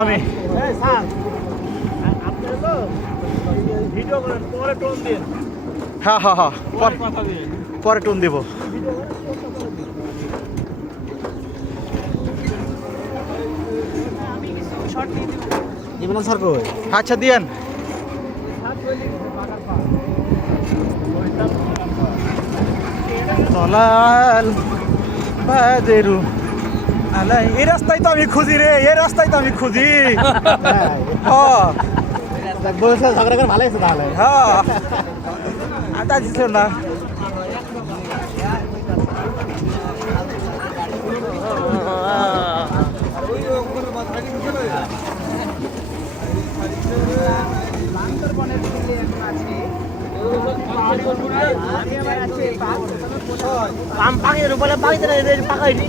আমি ভিডিও করেন পরে টোন দিন হ্যাঁ হ্যাঁ হ্যাঁ কথা দিয়ে পরে টোন দিব। ইমরান স্যার কই আচ্ছা দিয়েন। তলাল বাদেরু আলাই এই রাস্তায় তো আমি খুঁজি রে, এই রাস্তায় তো আমি খুঁজি। হ্যাঁ বলছে ঝগড়া করে ভালো আছে তাহলে হ্যাঁ আটা দিছিল না। আম পাখির উপরে পাখিতে পাকাইনি